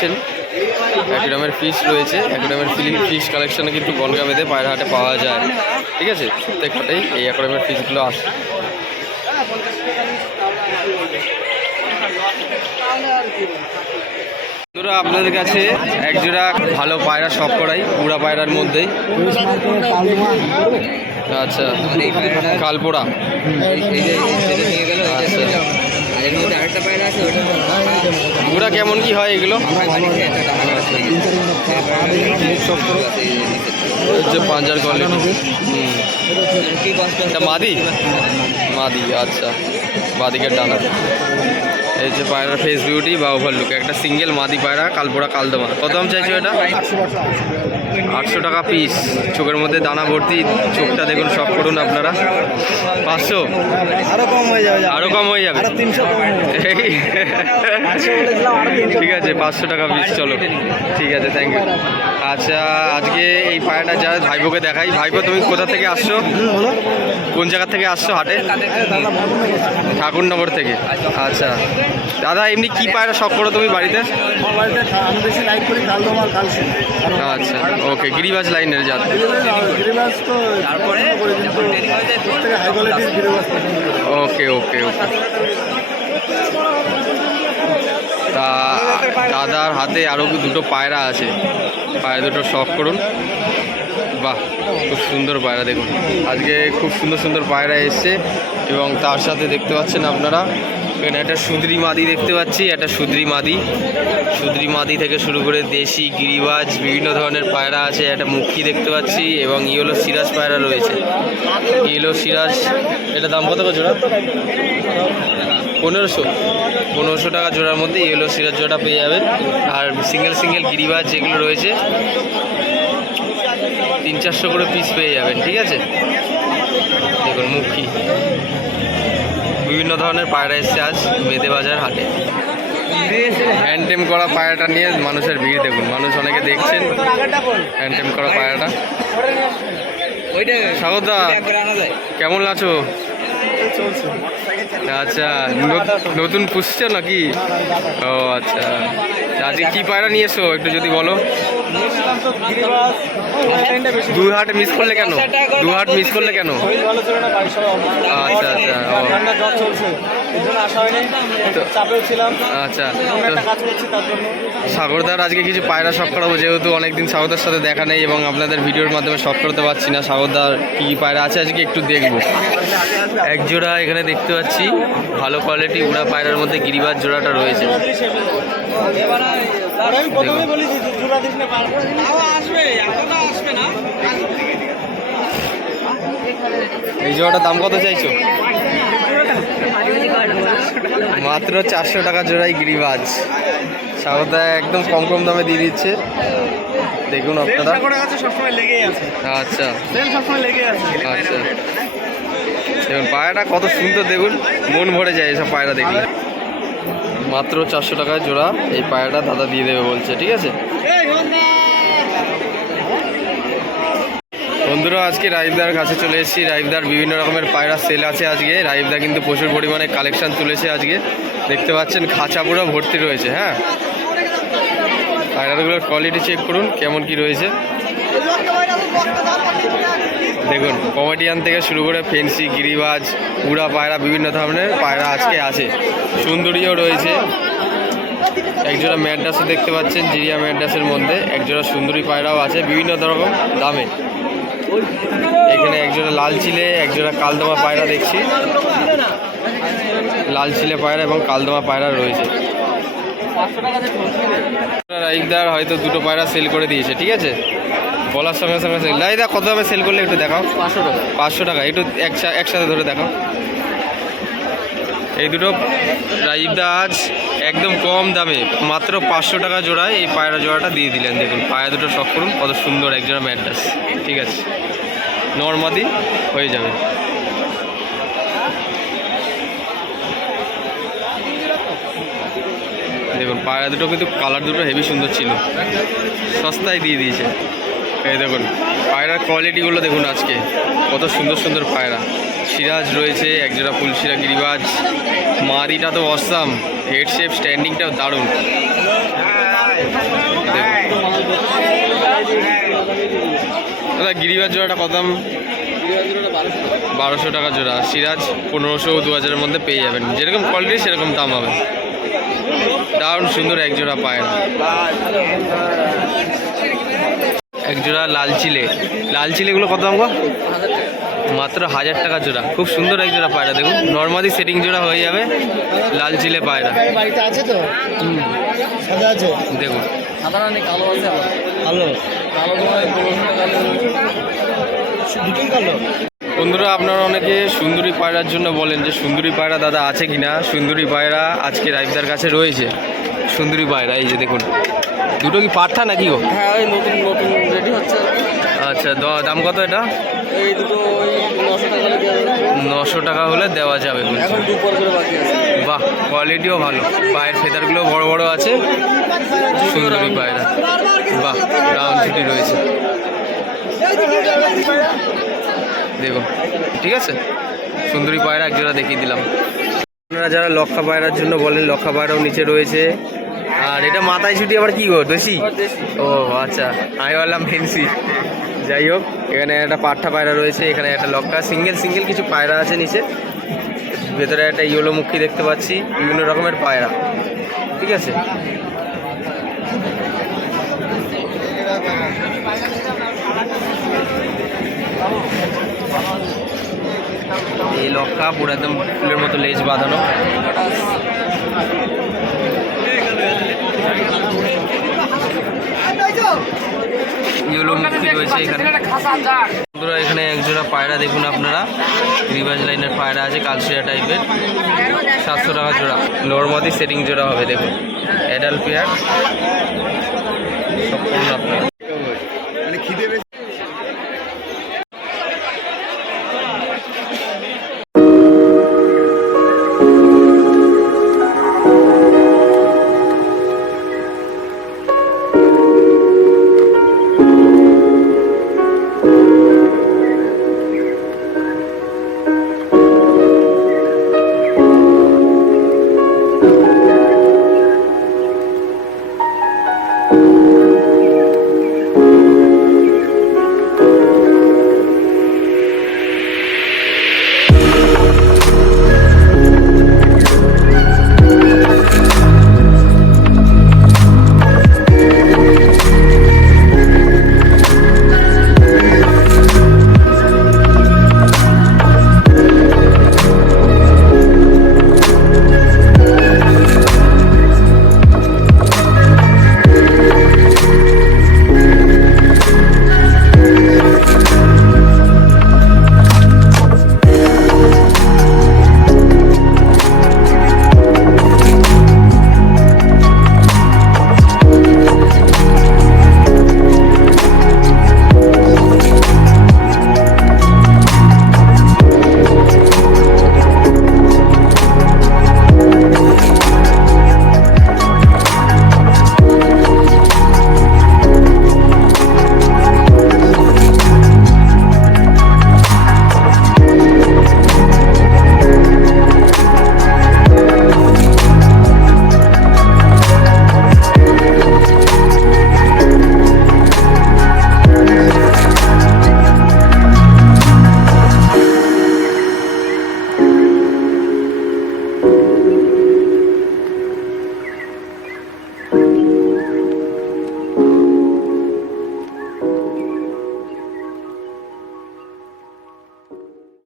পাচ্ছেন অ্যাকুরামের ফিশ রয়েছে। অ্যাকুরামের ফিশ কালেকশনে কিন্তু বনগামেতে পায়রা হাটে পাওয়া যায়। ঠিক আছে? প্রত্যেকটাই এই অ্যাকুরামের ফিশগুলো আসে। বন্ধুরা, আপনাদের কাছে একজোড়া ভালো পায়রা সব করাই, পুরা পায়রার মধ্যেই। আচ্ছা কালপোড়া। আচ্ছা পুরা কেমন কি হয় এগুলো? পাঞ্জার কোয়ালিটি এটা মাদি? মাদি আচ্ছা। মাদিকের ডানা এই যে পায়রার ফেস বিউটি বা ওভারলুক একটা সিঙ্গেল মাদি পায়রা কালপোড়া কালদমা। কত দাম চাইছো এটা? আটশো টাকা পিস চোখের মধ্যে দানা ভর্তি চোখটা দেখুন সব করুন আপনারা। পাঁচশো? আরও কম হয়ে যাবে আরও কম হয়ে যাবে? এই, ঠিক আছে পাঁচশো টাকা পিস চলো। ঠিক আছে থ্যাংক ইউ আচ্ছা আজকে এই পায়রাটা যা ভাইপোকে দেখাই। ভাইপো তুমি কোথা থেকে আসছো? কোন জায়গা থেকে আসছো হাটে? ঠাকুরনগর থেকে। আচ্ছা। দাদা এমনি কি পায়রা শখ করো তুমি বাড়িতে? আচ্ছা ওকে গিরিবাজ লাইনের জাত। ওকে ওকে ওকে তা দাদার হাতে আরও দুটো পায়রা আছে। পায়রা দুটো শখ করুন। বাহ খুব সুন্দর পায়রা দেখুন। আজকে খুব সুন্দর সুন্দর পায়রা এসছে এবং তার সাথে দেখতে পাচ্ছেন আপনারা একটা সুদ্রি মাদি দেখতে পাচ্ছি, একটা সুদ্রি মাদি। সুদ্রি মাদি থেকে শুরু করে দেশি গিরিবাজ, বিভিন্ন ধরনের পায়রা আছে, একটা মুখী দেখতে পাচ্ছি এবং ইয়েলো সিরাজ পায়রা রয়েছে। ইয়েলো সিরাজ, এটা দাম কত জোড়া? পনেরোশো। পনেরোশো টাকা জোড়ার মধ্যে ইয়েলো সিরাজ জোড়া পেয়ে যাবেন। আর সিঙ্গেল সিঙ্গেল গিরিবাজ যেগুলো রয়েছে, তিন চারশো করে পিস পেয়ে যাবেন, ঠিক আছে? দেখুন মুখী। বিভিন্ন ধরনের পায়রা এসছে আজ মেদে বাজার হাটে হ্যান্ডটেম করা পায়রাটা নিয়ে মানুষের ভিড় দেখুন। মানুষ অনেকে দেখছেন হ্যান্ডটেম করা পায়রাটা। স্বাগতা কেমন আছো? আচ্ছা নতুন পুষছো নাকি? ও আচ্ছা। আজকে কি পায়রা নিয়ে এসো, একটু যদি বলো। দু হাট মিস করলে কেন? দু হাট মিস করলে কেন। আচ্ছা আচ্ছা আচ্ছা সাগরদার আজকে কিছু পায়রা শখ করাবো যেহেতু অনেকদিন সাগরদার সাথে দেখা নেই এবং আপনাদের ভিডিওর মাধ্যমে শখ করতে পারছি না সাগরদার কী কী পায়রা আছে আজকে একটু দেখব। এক জোড়া এখানে দেখতে পাচ্ছি ভালো কোয়ালিটি উড়া পায়রার মধ্যে গিরিবাজ জোড়াটা রয়েছে। এই জোড়াটার দাম কত চাইছো? মাত্র চারশো টাকা জোড়াই গিরিবাজ। সাগরদা একদম কম কম দামে দিয়ে দিচ্ছে। দেখুন আপনারা। আচ্ছা। আচ্ছা। দেখুন পায়রাটা কত সুন্দর দেখুন মন ভরে যায় এসব পায়রা দেখলে। মাত্র চারশো টাকায় জোড়া এই পায়রাটা দাদা দিয়ে দেবে বলছে ঠিক আছে? বন্ধুরা, আজকে রাইবদার কাছে চলে এসেছি। রাইবদার বিভিন্ন রকমের পায়রা সেল আছে আজকে। রাইবদা কিন্তু প্রচুর পরিমাণে কালেকশন তুলেছে আজকে। দেখতে পাচ্ছেন খাঁচা পুরো ভর্তি রয়েছে হ্যাঁ? পায়রাগুলোর কোয়ালিটি চেক করুন, কেমন কি রয়েছে। দেখুন কমেডিয়ান থেকে শুরু করে ফেন্সি গিরিবাজ, উড়া পায়রা, বিভিন্ন ধরনের পায়রা আজকে আছে। সুন্দরীও রয়েছে। একজোড়া ম্যাড্রাসও দেখতে পাচ্ছেন, জিরিয়া ম্যাড্রাসের মধ্যে। একজোড়া সুন্দরী পায়রাও আছে, বিভিন্ন রকম দামে। এখানে একজোড়া লাল চিলে একজোড়া কালদমা পায়রা দেখছি। লাল চিলে পায়রা এবং কালদমা পায়রা রয়েছে। রাইকদার হয়তো দুটো পায়রা সেল করে দিয়েছে ঠিক আছে? বলার সঙ্গে সঙ্গে সেল রাইদা কত দামে সেল করলে একটু দেখাও? পাঁচশো টাকা। পাঁচশো টাকা একটু একসা- একসাথে ধরে দেখাও। এই দুটো রাজীবদা আজ একদম কম দামে মাত্র পাঁচশো টাকা জোড়ায় এই পায়রা জোড়াটা দিয়ে দিলেন। দেখুন পায়রা দুটো শখ করুন কত সুন্দর একজোড়া ম্যাড্রাস। ঠিক আছে। নর্মাদি হয়ে যাবে। দেখুন, পায়রা দুটো কিন্তু কালার দুটো হেভি সুন্দর ছিল। সস্তায় দিয়ে দিয়েছে। এই দেখুন, পায়রার কোয়ালিটিগুলো দেখুন আজকে। কত সুন্দর সুন্দর পায়রা। সিরাজ রয়েছে, একজোড়া ফুলশিরা গিরিবাজ। মাদিটা তো অসাম হেড শেপ স্ট্যান্ডিংটাও দারুণ। গিরিবাজ জোড়াটা কত দাম? বারোশো টাকা জোড়া। সিরাজ পনেরোশো দু হাজারের মধ্যে পেয়ে যাবেন। যেরকম কোয়ালিটি সেরকম দাম হবে। দারুণ সুন্দর এক জোড়া পায়রা। এক জোড়া লাল চিলে। লাল চিলেগুলো কত দাম গো? মাত্র হাজার টাকা জোড়া। খুব সুন্দর এক জোড়া পায়রা দেখুন। নর্মালি সেটিং জোড়া হয়ে যাবে লাল চিলে পায়রা। আছে তো? দেখুন। কালো বন্ধুরা আপনারা অনেকে সুন্দরী পায়রার জন্য বলেন যে সুন্দরী পায়রা দাদা আছে কিনা? সুন্দরী পায়রা আজকে রাইফদার কাছে রয়েছে। সুন্দরী পায়রা এই যে দেখুন। দুটো কি পাঠা নাকি ও হ্যাঁ ওই নতুন নতুন রেডি হচ্ছে। আচ্ছা দ- দাম কত এটা? এই দুটো নশো টাকা হলে দেওয়া যাবে। বাহ কোয়ালিটিও ভালো। পায়ের ফেদারগুলো বড় বড় আছে। সুন্দরী পায়রা বাহ রাউন্ড ছুটি রয়েছে দেখুন ঠিক আছে সুন্দরী পায়রা একজোড়া দেখিয়ে দিলাম আপনারা যারা লক্ষা পায়রার জন্য বলেন লক্ষা পায়রাও নিচে রয়েছে। আর এটা মাথায় ছুটি আবার কি গো দেশি? ও আচ্ছা আমি বললাম ফেন্সি যাই হোক এখানে একটা পাঠা পায়রা রয়েছে এখানে একটা লক্ষা সিঙ্গেল সিঙ্গেল কিছু পায়রা আছে নিচে। ভেতরে একটা ইয়েলো মুখী দেখতে পাচ্ছি বিভিন্ন রকমের পায়রা। ঠিক আছে? এই লক্ষা পুরো একদম ফুলের মতো লেজ বাঁধানো। ইয়েলো মুক্তি রয়েছে এখানে। বন্ধুরা, এখানে একজোড়া পায়রা দেখুন আপনারা। রিভার্স লাইনের পায়রা আছে কালশিয়া টাইপের। সাতশো টাকা জোড়া। নর্মাদি সেটিং জোড়া হবে, দেখুন। Adult pair. সম্পূর্ণ আপনার